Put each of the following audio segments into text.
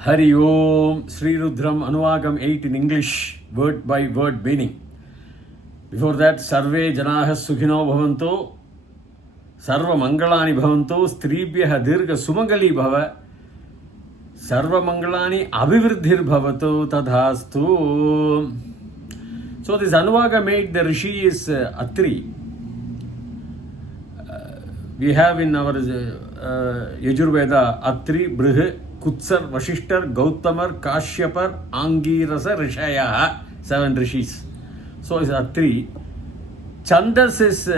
Hari Om, Sree Rudram English 8 in English, word by word meaning. Before that, Sarve Janaha Sukhino Bhavanto, Sarva Mangalani Bhavanto, Stribhyaha Dirgha Sumangali Bhava, Sarva Mangalani Abhivriddhir Bhavato Tadhastu. So this Anuvaga made the Rishi is Atri. We have in our Yajurveda Atri, Brihe, Kutsar, Vashishtar, Gautamar, Kashyapar, Angirasa, Rishaya, 7 rishis. So is Atri. Chandas is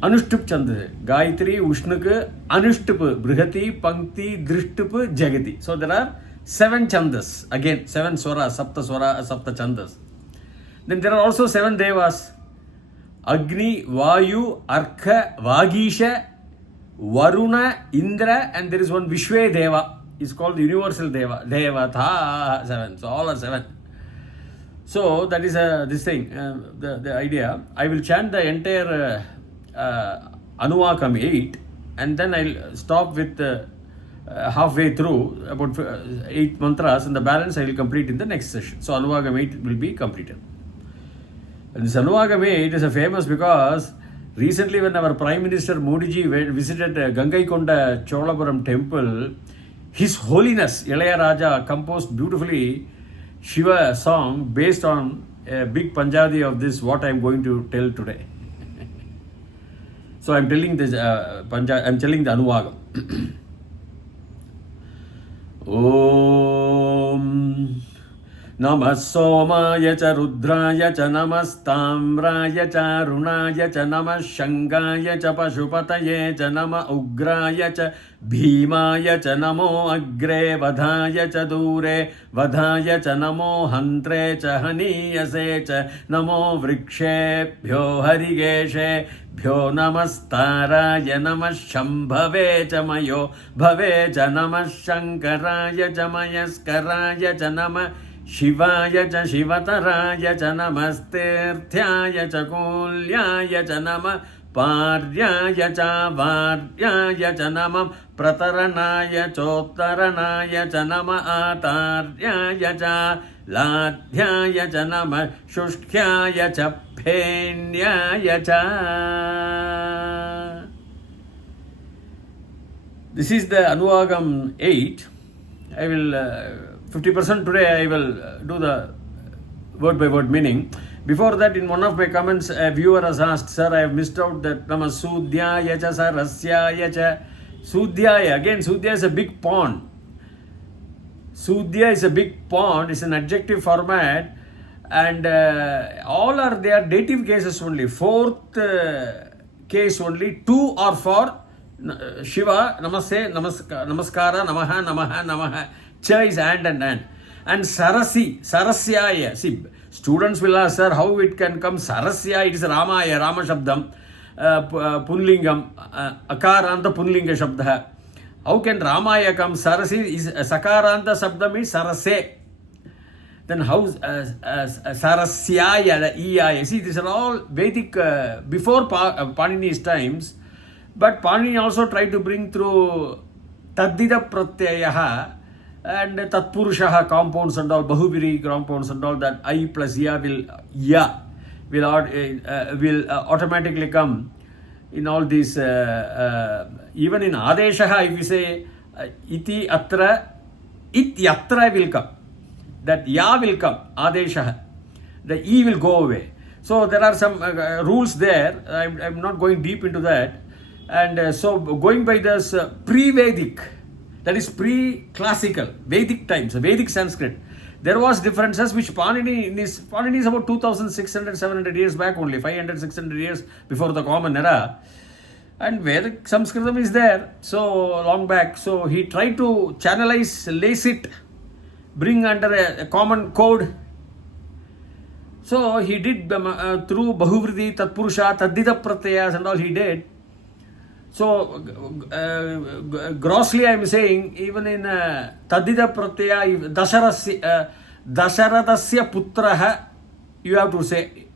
Anushtup Chandas. Gayatri, Ushnuka, Anushtup, Brihati, Pankti, Drishtup, Jagati. So there are 7 Chandas. Again, 7 Swara, Sapta Chandas. Then there are also 7 Devas. Agni, Vayu, Arka, Vagisha, Varuna, Indra, and there is one Vishwe Deva. It's called the universal Deva. Devatha, 7. So all are 7. So that is this thing, the idea. I will chant the entire Anuvakam 8 and then I'll stop with halfway through, about 8 mantras, and the balance I will complete in the next session. So Anuvakam 8 will be completed. And this Anuvakam 8 is famous because recently when our Prime Minister Modi ji visited Gangaikonda Cholapuram temple, His Holiness Ilayya Raja composed beautifully Shiva song based on a big Punjabi of this what I am going to tell today. So I am telling this I'm telling the Anuvakam. Om Namah Somaya cha Rudraya cha Namastamraya cha Runaya cha Namah Shangaya cha Pashupataye cha Namah Ugraya cha Bhimaya cha Namo Agre Vadhaya cha Dure Vadhaya cha Namo Hantre cha Haniyase cha Namo Vrikshebhyo Harigeshe Bhyo Namastaraya Namah Shambhave cha Mayo Bhave cha Namah Shankaraya cha Mayaskaraya cha Namah Shivaya cha Shivataraya cha Namastirthyaya cha Kulyaya cha Namah Paryaya cha Varyaya cha Namah Prataranaya Chottaranaya cha Namah Ataryaya cha Ladhyaya cha Namah Shushkyaya cha Phenyaya cha. This is the Anuvakam 8. I will 50% today I will do the word by word meaning. Before that, in one of my comments, a viewer has asked, Sir, I have missed out that Nama Sudhyaya cha Sarasyaya cha. Sudhyaya, again, Sudhya is a big pond. Sudhya is a big pond, it's an adjective format, and all are their dative cases only. Fourth case only, 2 are for Shiva, Namaste, Namaskara, Namaha, Namaha, Namaha. Cha is and. And Sarasi, Sarasyaya. See, students will ask, sir, how it can come Sarasya? It is Ramaya, Rama Shabdam, Punlingam, Akaranta Punlinga Shabda. How can Ramaya come? Sarasi is Sakaranta Shabdam is Sarase. Then how Sarasyaya, the EI? See, these are all Vedic before Panini's times. But Panini also tried to bring through Taddida Pratyayaha and Tatpurushaha compounds and all, Bahubiri compounds and all, that I plus Ya will automatically come in all these. Even in Adeshaha, if we say Iti Atra, It Yatra will come. That Ya will come, Adeshaha. The E will go away. So there are some rules there. I'm not going deep into that. And so going by this pre-Vedic, that is pre-classical, Vedic times, Vedic Sanskrit, there was differences which Panini is about 2600, 700 years back only, 500, 600 years before the common era. And Vedic Samskritam is there, so long back. So he tried to channelize, lace it, bring under a common code. So he did through Bahuvriddhi, Tatpurusha, Taddida Pratyayas and all he did. So, grossly I am saying, even in Taddida Pratyaya, Dasharatasya Putraha, you have to say,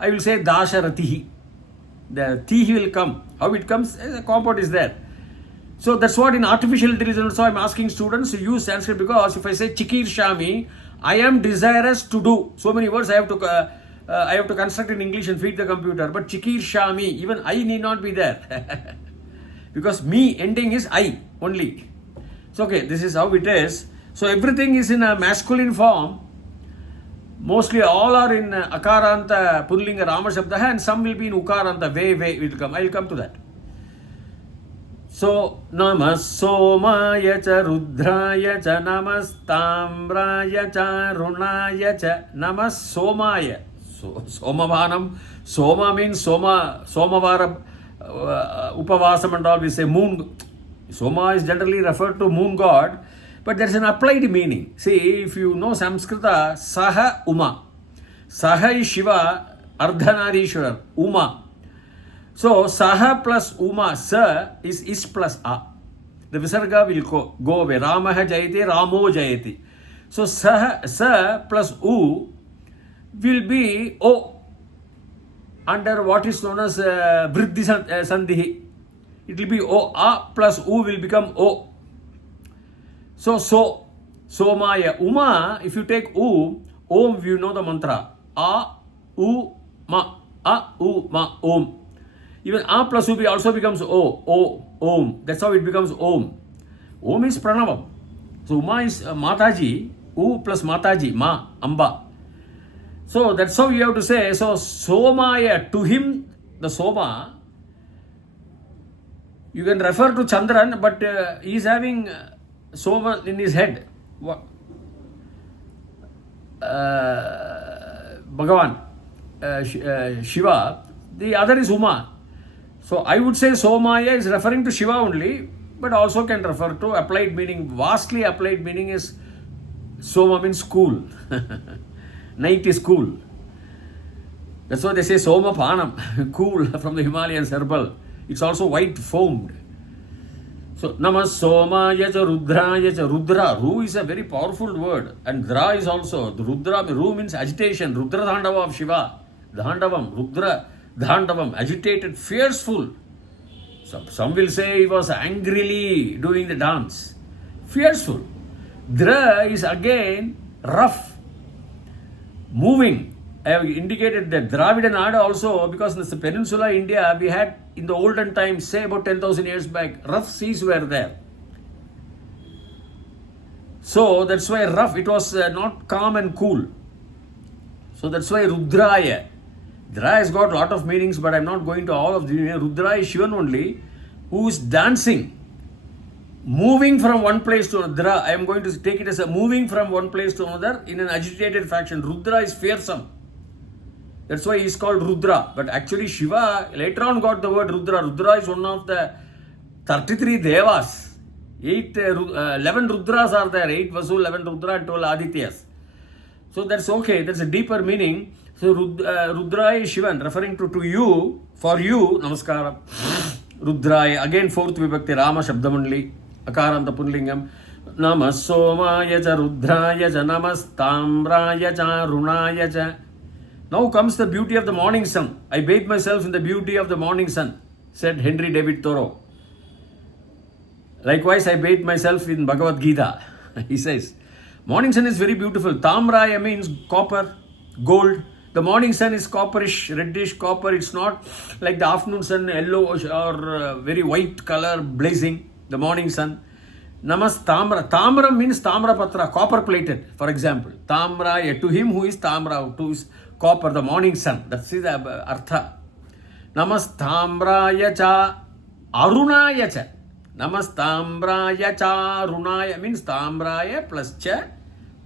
I will say Dasharatihi. The Tihi will come. How it comes? The compound is there. So that's what in artificial intelligence, so I'm asking students to use Sanskrit, because if I say Chikir Shami, I am desirous to do. So many words I have to construct in English and feed the computer. But Chikir Shami, even I need not be there. Because me ending is I only. So okay, this is how it is. So everything is in a masculine form. Mostly all are in Akaranta, Pullinga, Rama Shabda, and some will be in Ukaranta, way will come. I will come to that. So, Namas Somaya cha Rudraya cha Namas Tambraya cha Runaya cha Namas Somaya. So, Somavanam, Soma means Somavara, Upavasam and all, we say moon. Soma is generally referred to moon god, but there is an applied meaning. See, if you know Samskrita, Saha Uma. Saha is Shiva, Ardhanarishwarar, Uma. So, Saha plus Uma, Sa is plus A. The Visarga will go away. Ramaha Jayati, Ramo Jayati. So, Sa plus U will be O under what is known as Vriddhi Sandhi. It will be O. A plus U will become O. So, Somaya. Uma, if you take U, Om, you know the mantra. A, U, Ma. A, U, Ma, Om. Even A plus U also becomes O, Om. That's how it becomes Om. Om is Pranavam. So, Uma is Mataji. U plus Mataji, Ma, Amba. So, that's how you have to say. So, Somaya, to him, the Soma, you can refer to Chandran, but he is having Soma in his head. What? Bhagavan, Shiva. The other is Uma. So I would say Somaya is referring to Shiva only, but also can refer to applied meaning. Vastly applied meaning is Soma means cool. Night is cool. That's why they say Soma Panam, cool from the Himalayas herbal. It's also white foamed. So, Namas Somaya cha Rudraya cha. Rudra, Ru is a very powerful word. And Dra is also, the Rudra, Ru means agitation. Rudra Dhandava of Shiva. Dhandavam, Rudra Dhandavam, agitated, fierceful. Some will say he was angrily doing the dance. Fierceful. Dra is again rough, moving. I have indicated that Dravidan Nadu also, because in the peninsula India, we had in the olden times, say about 10,000 years back, rough seas were there. So that's why rough, it was not calm and cool. So that's why Rudraya. Dra has got a lot of meanings, but I'm not going to all of them. Rudra is Shivan only, who is dancing, moving from one place to another. I am going to take it as a moving from one place to another in an agitated fashion. Rudra is fearsome. That's why he is called Rudra. But actually Shiva later on got the word Rudra. Rudra is one of the 33 Devas. 11 Rudras are there. 8 Vasu, 11 Rudra and 12 Adityas. So that's okay. That's a deeper meaning. So Rudraya is Shivan, referring to you, for you, Namaskaram. Rudraya, again fourth vibhakti, Rama Shabdamandli, Akaranta Pullingam. Namas Somaya cha Rudraya cha Namas Tambraya cha Runaya cha. Now comes the beauty of the morning sun. I bathe myself in the beauty of the morning sun, said Henry David Thoreau. Likewise, I bathe myself in Bhagavad Gita. He says, morning sun is very beautiful. Tamraya means copper, gold. The morning sun is copperish, reddish copper. It's not like the afternoon sun, yellow or very white color blazing. The morning sun. Namas Tamra. Tamra means Tamra Patra, copper plated, for example. Tamraya, to him who is Tamra, to his copper, the morning sun. That's the Artha. Namas Tamraya cha Arunaya cha. Namas Tamraya cha Arunaya means Tamraya plus cha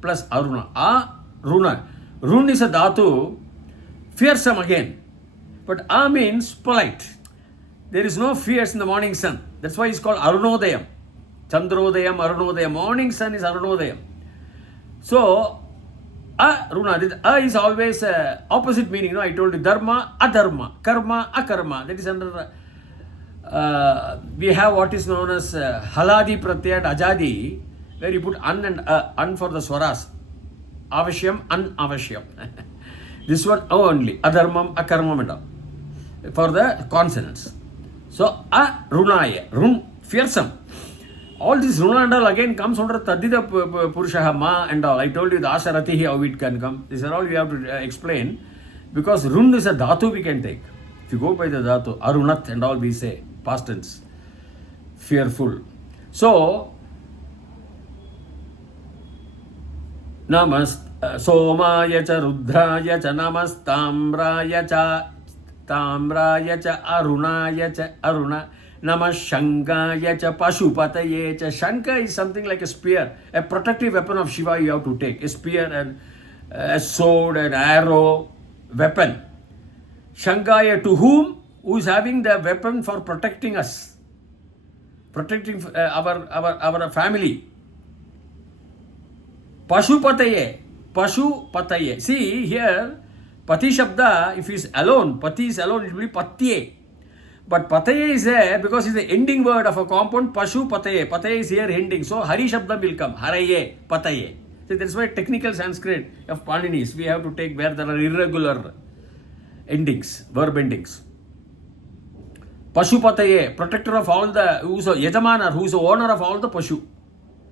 plus Aruna. Runa. Run is a dhatu, fearsome again. But A means polite. There is no fears in the morning sun. That's why it's called Arunodayam. Chandrodayam, Arunodayam. Morning sun is Arunodayam. So, Runa, A is always opposite meaning. I told you Dharma, Adharma, Karma, Akarma. That is under, we have what is known as Haladi Pratyat Ajadi, where you put an and an for the swaras. Avashyam, Anavashyam. This one only. Adharmam, Akarmam and all. For the consonants. So, Runaya. Run, fearsome. All this Runa and all again comes under Tadida Purushaha Ma and all. I told you the Asaratihi how it can come. These are all you have to explain. Because Run is a Dhatu we can take. If you go by the Dhatu, Arunat and all we say, past tense. Fearful. So, Somaya cha Rudraya cha Namastamraya cha Arunaya cha Aruna. Namashangaya cha Pashupataye cha. Shanka is something like a spear, a protective weapon of Shiva you have to take. A spear and a sword, an arrow, weapon. Shankaya to whom? Who is having the weapon for protecting us, protecting our family. Pashupataye. Pashupataye. See here, Pati Shabda, if he is alone, Pati is alone, it will be Patye. But Pataye is there because it's the ending word of a compound. Pashu Pataye. Pataye is here ending. So Hari Shabda will come. Haraye, Pataye. So that's why technical Sanskrit of Panini's we have to take where there are irregular endings, verb endings. Pashu Pataye, protector of all the, who's a Yajamana, who's the owner of all the Pashu.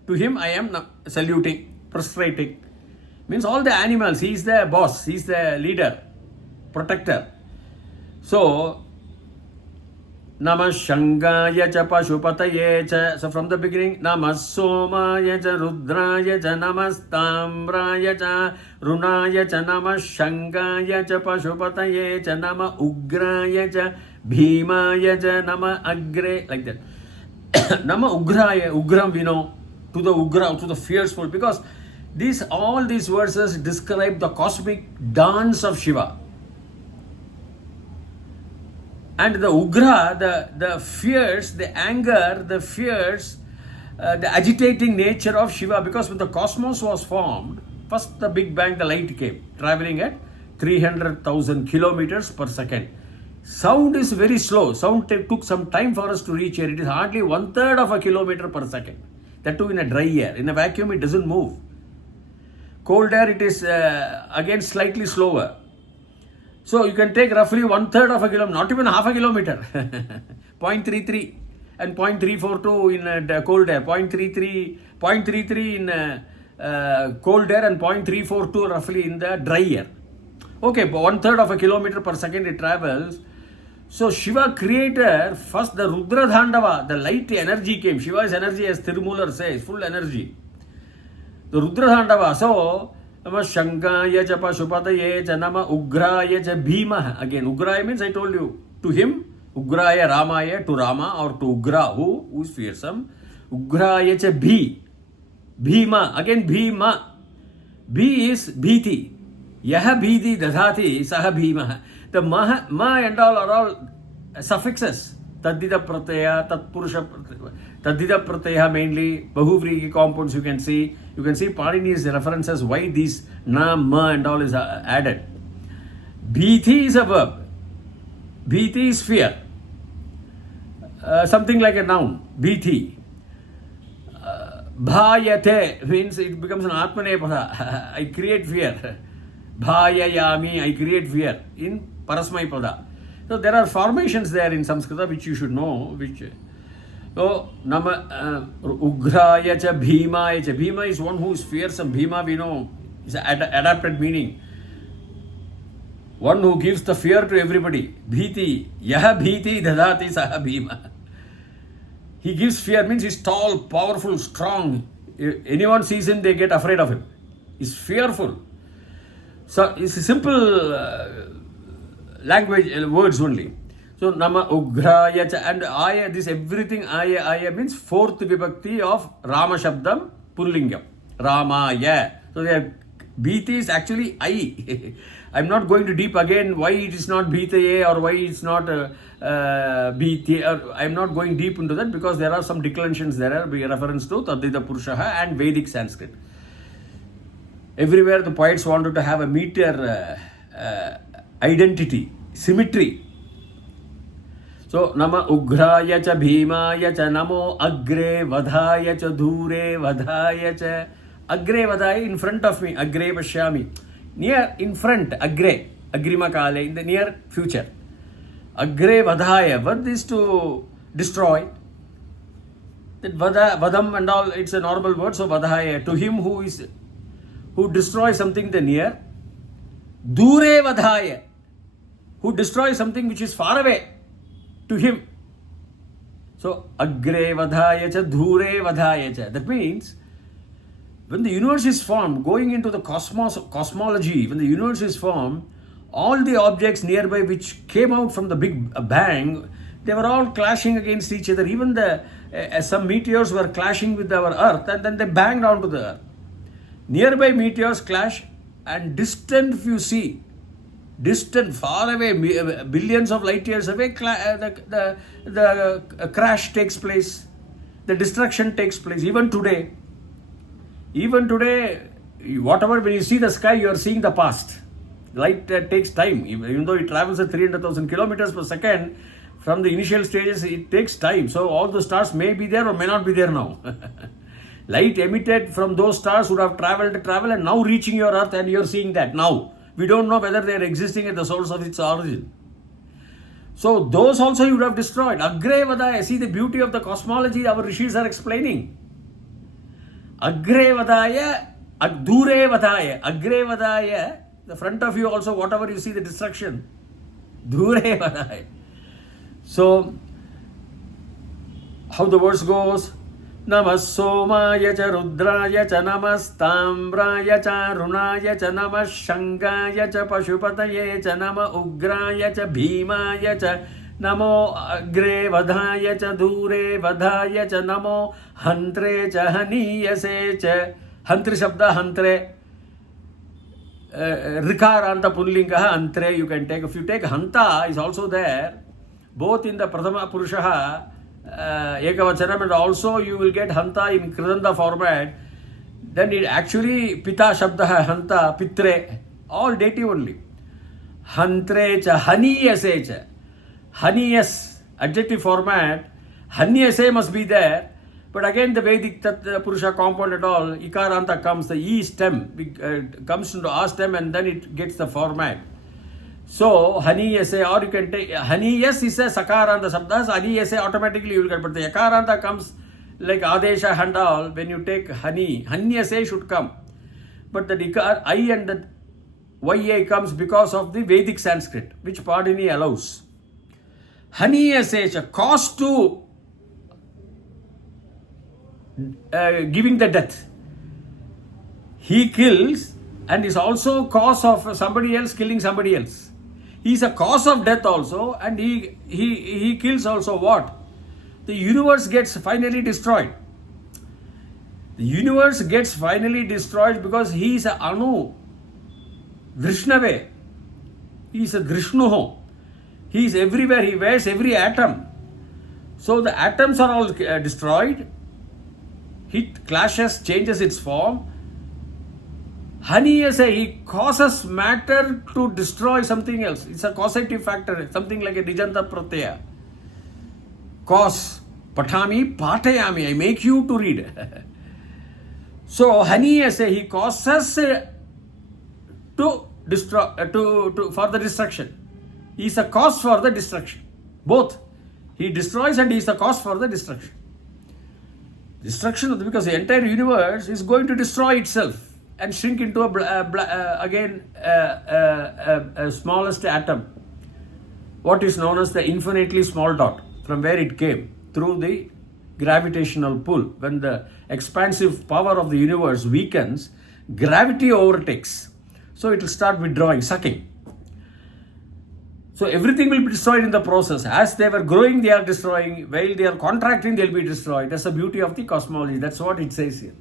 To him I am saluting, prostrating. Means all the animals, he is the boss, he is the leader, protector. So, Namah Shangaya cha Pashupataye cha. So from the beginning, Namah Somaya cha Rudraya cha Namastamraya cha Runaya cha Namah Shangaya cha Pashupataye cha Namah Ugraya cha Bhimaya cha Namah Agre, like that. Namah Ugraya, Ugram we know, to the Ugra, to the fierceful, because all these verses describe the cosmic dance of Shiva. And the Ugra, the fierce, the anger, the fierce, the agitating nature of Shiva. Because when the cosmos was formed, first the Big Bang, the light came, traveling at 300,000 kilometers per second. Sound is very slow. Sound took some time for us to reach here. It is hardly 1/3 of a kilometer per second. That too in a dry air. In a vacuum, it doesn't move. Cold air, it is again slightly slower. So you can take roughly 1/3 of a kilometer, not even half a kilometer. 0.33 and 0.342 in cold air, 0.33 in cold air and 0.342 roughly in the dry air. Okay, but 1/3 of a kilometer per second it travels. So Shiva created first the Rudra Dhandava, the light energy came. Shiva's energy, as Tirumular says, full energy. The Rudra Dhandava. So Namah Shankaya cha Pashupataye cha Namah Ugraya cha Bhima. Again, Ugraya means I told you, to him, Ugraya Ramaya, to Rama, or to Ugra, who is fearsome. Ugraya cha Bhima. Again, Bhima. B is Bhiti. Yaha Bhiti Dadhati Saha Bhima. The ma and all are all suffixes. Tadida Pratyaya, Tatpurusha Tadida Pratyaya mainly, Bahuvri compounds you can see. You can see Panini's references why these na, ma and all is added. Bhiti is a verb. Bhiti is fear. Something like a noun. Bhiti. Bhayate means it becomes an Atmanepada. I create fear. Bhayayami, I create fear in Parasmaipada. So there are formations there in Samskrita which you should know. So Nama Ugraya cha Bhimaya cha. Bhima is one who is fearsome. Bhima we know is an adapted meaning. One who gives the fear to everybody. Bhiti. Yaha Bhiti Dadhati Saha Bhima. He gives fear means he's tall, powerful, strong. If anyone sees him, they get afraid of him. He's fearful. So it's a simple language, words only. So Nama Ugraya cha, and Aya, this everything Aya means fourth vibhakti of Rama Shabdam Pullingam. Ramaya. So their Bhiti is actually I. I'm not going to deep again why it is not Bhitaye or why it's not Bhiti. I'm not going deep into that because there are some declensions there are reference to Tadida Purushaha and Vedic Sanskrit. Everywhere the poets wanted to have a meter identity, symmetry. So Nama Ugraya cha Bhimaya cha Namo Agre Vadhaya cha Dhure Vadhaya cha. Agre Vadhaya, in front of me, Agre Pashyami. Near, in front, Agre, Agrima Kale, in the near future. Agre Vadhaya, what is to destroy? That vadam and all, it's a normal word. So vadhaya, to him who destroys something the near. Dure vadhaya, who destroys something which is far away, to him. So agre vadhaya cha, dhure vadhaya cha. That means when the universe is formed, going into the cosmology, when the universe is formed, all the objects nearby which came out from the big bang, they were all clashing against each other. Even some meteors were clashing with our earth, and then they banged onto the earth. Nearby meteors clash, and distant, if you see, distant, far away, billions of light years away, the crash takes place, the destruction takes place. Even today, whatever, when you see the sky, you are seeing the past. Light takes time, even though it travels at 300,000 kilometers per second. From the initial stages, it takes time. So all the stars may be there or may not be there now. Light emitted from those stars would have traveled and now reaching your earth, and you're seeing that now. We don't know whether they're existing at the source of its origin. So those also you would have destroyed. Agre vadaya. See the beauty of the cosmology our rishis are explaining. Agre vadaya, dure vadaya. Agre vadaya, the front of you also, whatever you see the destruction. Dure vadaya. So, how the verse goes, Namas Somaya cha Rudraya cha Namas Tambraya cha Runaya cha Namas Shangaya cha Pashupataye cha Nama Ugraya cha Bhimaya cha Namo Agre Vadhaya cha Dure Vadhaya cha Namo Hantre cha Haniyase cha. Hantre Shabda Hantre Rikaranta Pullingaha Hantre you can take. If you take Hanta is also there, both in the Prathama Purushaha, Ekavachanam, and also you will get Hanta in Kridanta format. Then it actually Pita Shabdaha, Hanta, Pitre, all dative only. Hantre cha, Haniyase cha. Haniyas, adjective format. Haniyase must be there. But again, the Vedic Purusha compound and all, Ikaranta comes, the E stem comes into A stem, and then it gets the format. So, Haniyase, or you can take, Haniyas is a Sakaranta Sabdas, Haniyase automatically you will get, but the Yakaranta comes like Adesha and all, when you take Haniyase should come. But the I and the YA comes because of the Vedic Sanskrit, which Padini allows. Haniyase is a cause to giving the death. He kills and is also cause of somebody else killing somebody else. He is a cause of death also, and he kills also what? The universe gets finally destroyed. The universe gets finally destroyed because he is a Anu, Vishnave. He is a Drishnuho. He is everywhere. He wears every atom. So the atoms are all destroyed. Heat clashes, changes its form. Haniyase, he causes matter to destroy something else. It's a causative factor, something like a Dijanta Pratyaya. Cause, patami, patayami, I make you to read. So, Haniyase, he causes to destroy, for the destruction. He is a cause for the destruction. Both. He destroys and he is the cause for the destruction. Destruction, because the entire universe is going to destroy itself and shrink into a smallest atom, what is known as the infinitely small dot, from where it came, through the gravitational pull. When the expansive power of the universe weakens, gravity overtakes. So it will start withdrawing, sucking. So everything will be destroyed in the process. As they were growing, they are destroying. While they are contracting, they will be destroyed. That's the beauty of the cosmology. That's what it says here.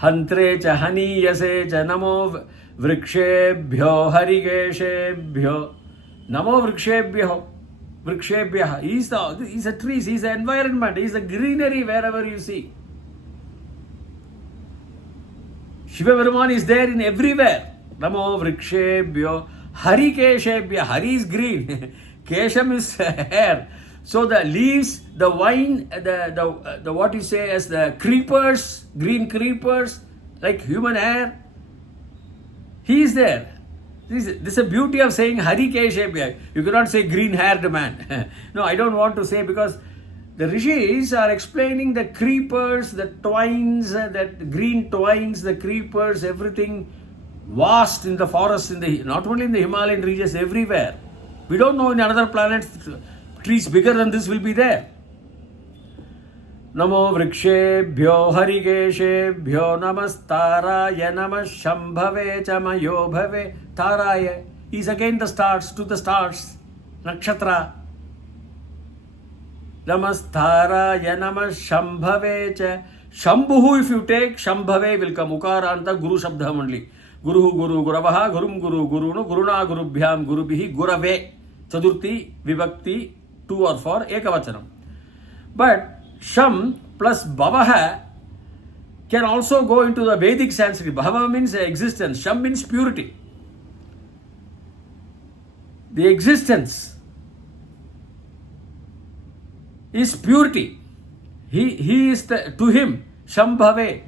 Hantre cha haniyase cha namo vrikshebhyo harigeshebhyo. Namo vrikshebhyo. He's the trees, he's the environment, he's the greenery wherever you see. Shiva Varman is there in everywhere. Namo vrikshebhyo harikeshebhyo. Hari is green. Kesham is hair. So the leaves, the vine, the what you say as the creepers, green creepers, like human hair, he is there. This is a beauty of saying Hari Keshebhya. You cannot say green haired man. No, I don't want to say, because The rishis are explaining the creepers, the twines, that green twines, the creepers, everything vast in the forest, not only in the Himalayan regions, everywhere. We don't know in another planet trees bigger than this will be there. Namo vrikshebhyo harigeshebhyo namastaraya namas shambhave chamayo bhave. Taraya is again the stars, to the stars, nakshatra. Namastaraya namas shambhave cha. Shambhu, if you take, shambhave will come. Ukaranta guru shabdha only. Guru guru guravaha gurum guru gurunu guruna gurubhyam gurubihi gurave. Chadurthi vibhakti 2 or 4 ekavachanam. But Sham plus Bhavaha can also go into the Vedic Sanskrit. Bhava means existence. Sham means purity. The existence is purity. He is to him. Sham Bhave.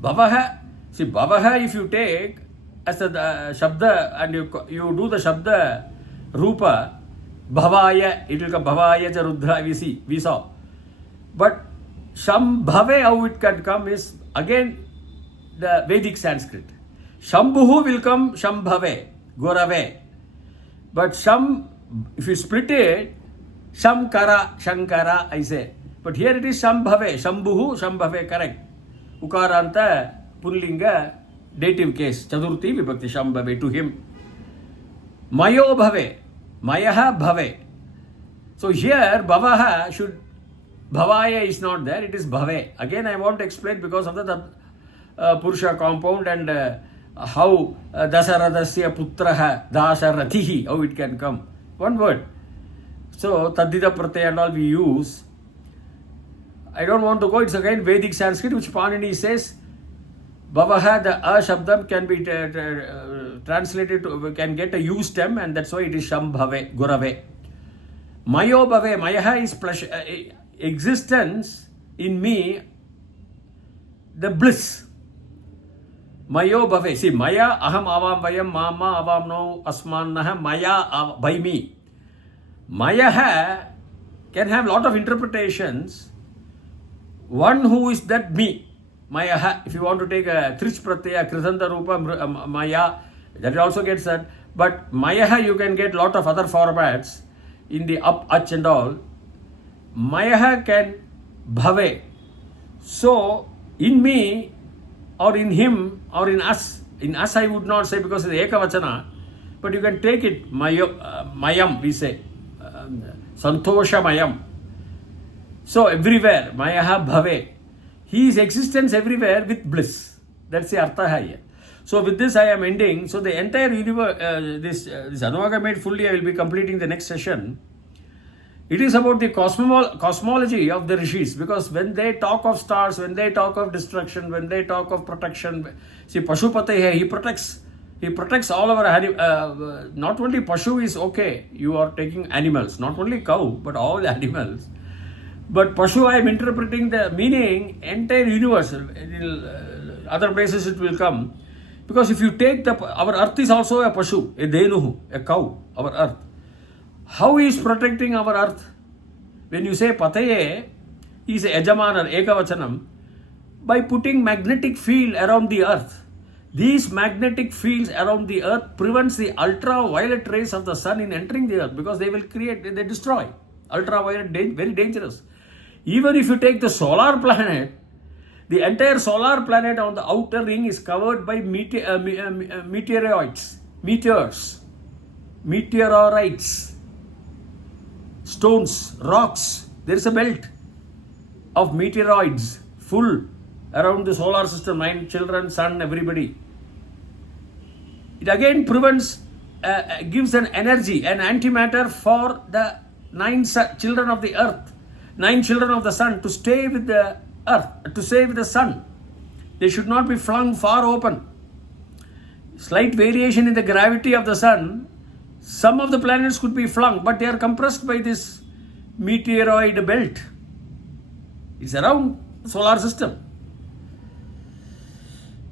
Bhavaha. See, Bhavaha, if you take as the Shabda and you do the Shabda Rupa, Bhavaya, it will come Bhavaya cha Rudra, we saw. But Shambhave, how it can come is again the Vedic Sanskrit. Shambhu will come Shambhave, Gorave. But Sham, if you split it, Shamkara, Shankara, I say. But here it is Shambhave, Shambhu, Shambhave, correct. Ukaranta, Pullinga, dative case, Chadurthi Vibhakti, Shambhave, to him. Mayo Bhave, Mayaha Bhave. So here Bhavaha should, Bhavaya is not there, it is Bhave. Again I want to explain because of the Purusha compound and how Dasaradasya Putraha Dasharathihi, how it can come. One word. So Tadida Pratyaya and all we use. I don't want to go, it's again Vedic Sanskrit which Panini says Bhavaha, the A Shabdam can be translated, can get a U stem and that's why it is Shambhave, Gurave. Mayo Bhave, Mayaha is existence in me, the bliss. Mayo Bhave. See, Maya, Aham Avam Vayam, Mama Avam No Asmannaha, Maya by me. Maya can have lot of interpretations. One who is that me. Maya, if you want to take a Trich Pratyaya, Kritanta Rupa, Maya, that also gets that. But Maya, you can get lot of other formats in the up, ach and all. Maya can bhave. So, in me, or in him, or in us I would not say because it's ekavachana, but you can take it, mayam, we say, santosha mayam. So, everywhere, Mayaha bhave. He is existence everywhere with bliss. That's the artha here. So, with this I am ending. So, the entire universe, this Anuvaga made fully, I will be completing the next session. It is about the cosmology of the rishis, because when they talk of stars, when they talk of destruction, when they talk of protection, see Pashupate hai, he protects all our not only Pashu is okay, you are taking animals, not only cow, but all animals. But Pashu, I am interpreting the meaning, entire universe, other places it will come. Because if you take our earth is also a Pashu, a Denuhu, a cow, our earth. How he is protecting our earth? When you say Pataye, he is a Ejamanar, Ekavachanam, by putting magnetic field around the earth. These magnetic fields around the earth prevents the ultraviolet rays of the sun in entering the earth because they destroy. Ultraviolet, very dangerous. Even if you take the solar planet, the entire solar planet on the outer ring is covered by meteorites, meteorites, stones, rocks. There is a belt of meteoroids full around the solar system, 9 children, sun, everybody. It again prevents, gives an energy, an antimatter for the 9 children of the earth, 9 children of the sun to stay with the earth, to stay with the sun. They should not be flung far open. Slight variation in the gravity of the sun, some of the planets could be flung, but they are compressed by this meteoroid belt. It's around the solar system.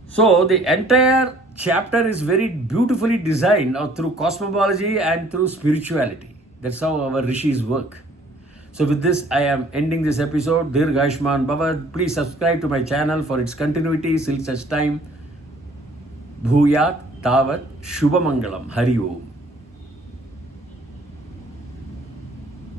So the entire chapter is very beautifully designed through cosmology and through spirituality. That's how our rishis work. So with this, I am ending this episode. Dirghayushman Bhavat. Please subscribe to my channel for its continuity till such time. Bhuyat Tavat Shubhamangalam. Hari Om.